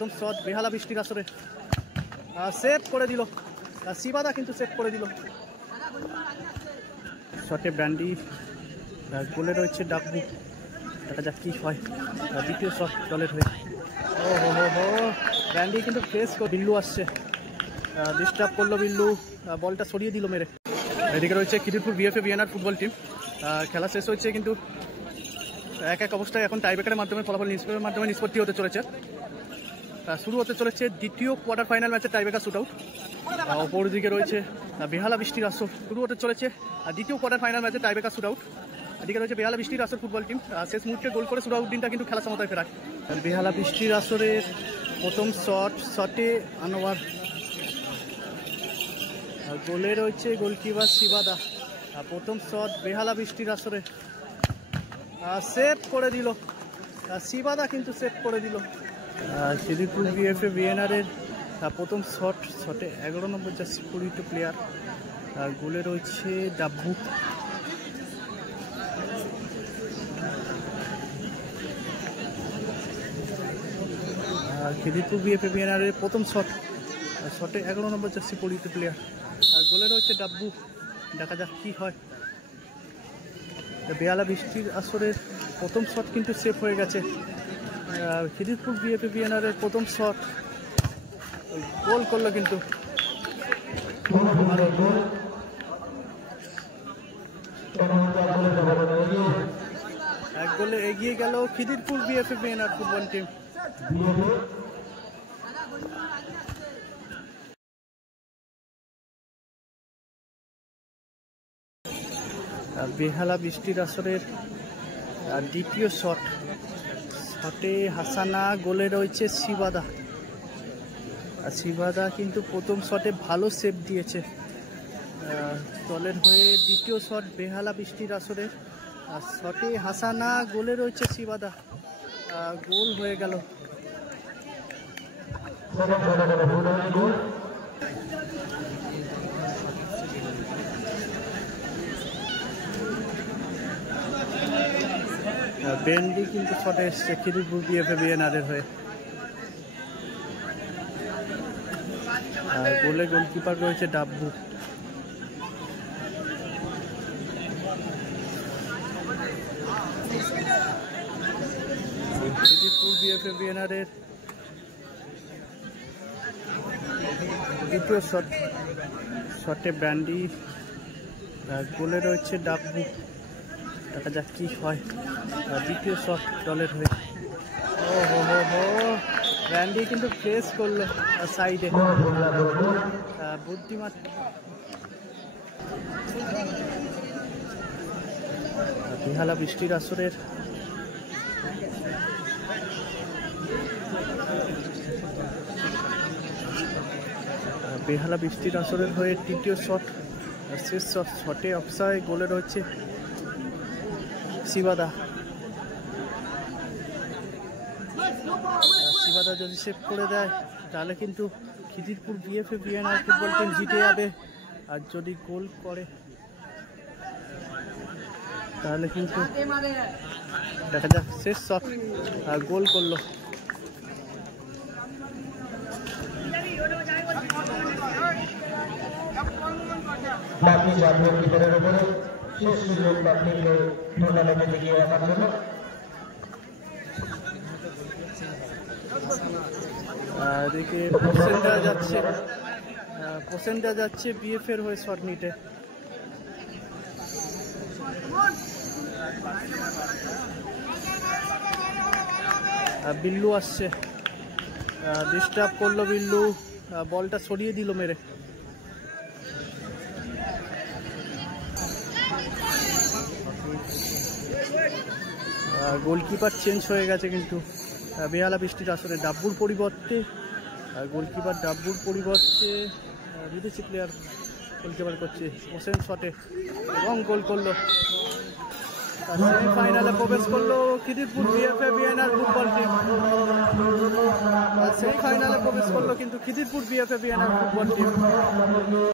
প্রথম শট বেহালা বৃষ্টির আসরে সেভ করে দিল শিবাদা, কিন্তু সেভ করে দিল। শটে ব্র্যান্ডি, গোলে রয়েছে ডাব্বু। দেখা যাক কি হয়। দ্বিতীয় শট দলের হয়ে। ও হো ব্র্যান্ডি কিন্তু ফেস বিল্লু আসছে, ডিস্টার্ব করলো বিল্লু, বলটা সরিয়ে দিল মেরে। এদিকে রয়েছে Khidirpur BFA BNR football team. খেলা শেষ হচ্ছে কিন্তু এক অবস্থায় এখন টাইব্রেকারের মাধ্যমে ফলাফল মাধ্যমে নিষ্পত্তি হতে চলেছে। শুরু হতে চলেছে দ্বিতীয় কোয়ার্টার ফাইনাল ম্যাচের টাইব্রেকার শুট আউট। অপর দিকে রয়েছে বেহালা বৃষ্টির আসর, শুরু হতে চলেছে দ্বিতীয় কোয়ার্টার ফাইনাল ম্যাচের টাইব্রেকার শুট আউট। এদিকে রয়েছে বেহালা বৃষ্টির আসর ফুটবল টিম, শেষ মুহূর্তে গোল করে শুট আউট দিনটা কিন্তু খেলা সমতায় ফেরায়। বেহালা বৃষ্টির আসরের প্রথম শটে আনোয়ার, গোলে রয়েছে গোলকিপার শিবাদা। প্রথম শট বেহালা বৃষ্টির আসরে সেভ করে দিল শিবাদা, কিন্তু সেভ করে দিল। খিদিরপুর বিএফএ বিএনআরের প্রথম শটে 11 নম্বর জার্সি পরিহিত প্লেয়ার, গোলে রয়েছে ডাব্বু। খিদিরপুর বিএফএ বিএনআরের প্রথম শটে 11 নম্বর জার্সি পরিহিত প্লেয়ার, গোলে রয়েছে ডাব্বু। দেখা যাক কি হয়। বেহালা বৃষ্টির আসরের প্রথম শট কিন্তু সেভ হয়ে গেছে। খিদিরপুর বিএফএ বিএনআরের প্রথম শট গোল করলো, কিন্তু এক গোলে এগিয়ে গেল Khidirpur BFA BNR football team. Behala বৃষ্টির আসরের দ্বিতীয় শটে হাসানা, গোলে রয়েছে শিবাদা কিন্তু প্রথম শটে ভালো সেভ দিয়েছে দলের হয়ে। দ্বিতীয় শট বেহালা বৃষ্টির আসরের শটে হাসানা, গোলে রয়েছে শিবাদা, গোল হয়ে গেল। বেন্ডি কিন্তু শটে এসছে খিদিরপুর বিএফএ বিএনআরের হয়ে। গোলে গোলকিপার রয়েছে ডাব্বু। খিদিরপুর বিএফএ বিএনআরের দ্বিতীয় শটে ব্র্যান্ডি, গোলে রয়েছে ডাব্বু। দেখা যাক কি হয়। দ্বিতীয় শট দলের হয়ে। ও হো ব্র্যান্ডি কিন্তু প্রেস করলো সাইডে, বুদ্ধিমান। বেহালা বৃষ্টির আসরের হয়ে তৃতীয় শট, শেষ শটে অফসাইড, গোলে রয়েছে শিবাদা। যদি সেভ করে দেয় তাহলে কিন্তু Khidirpur BFA BNR football team জিতে যাবে, আর যদি গোল করে তাহলে কিন্তু দেখা যাক। শেষ শট গোল করলো। এদিকে পোসেনটা যাচ্ছে বিএফএর হয়ে শট নিতে। বিল্লু আসছে, ডিস্টার্ব করলো বিল্লু, বলটা সরিয়ে দিল মেরে। গোলকিপার চেঞ্জ হয়ে গেছে কিন্তু বেহালা বৃষ্টির আসরে। ডাব্বুর পরিবর্তে বিদেশি প্লেয়ার গোলকিপার করছে হোসেন শটে, এবং গোল করলো। সেমিফাইনালে প্রবেশ করলো Khidirpur BFA BNR football team. সেমিফাইনালে প্রবেশ করলো কিন্তু Khidirpur BFA BNR football team.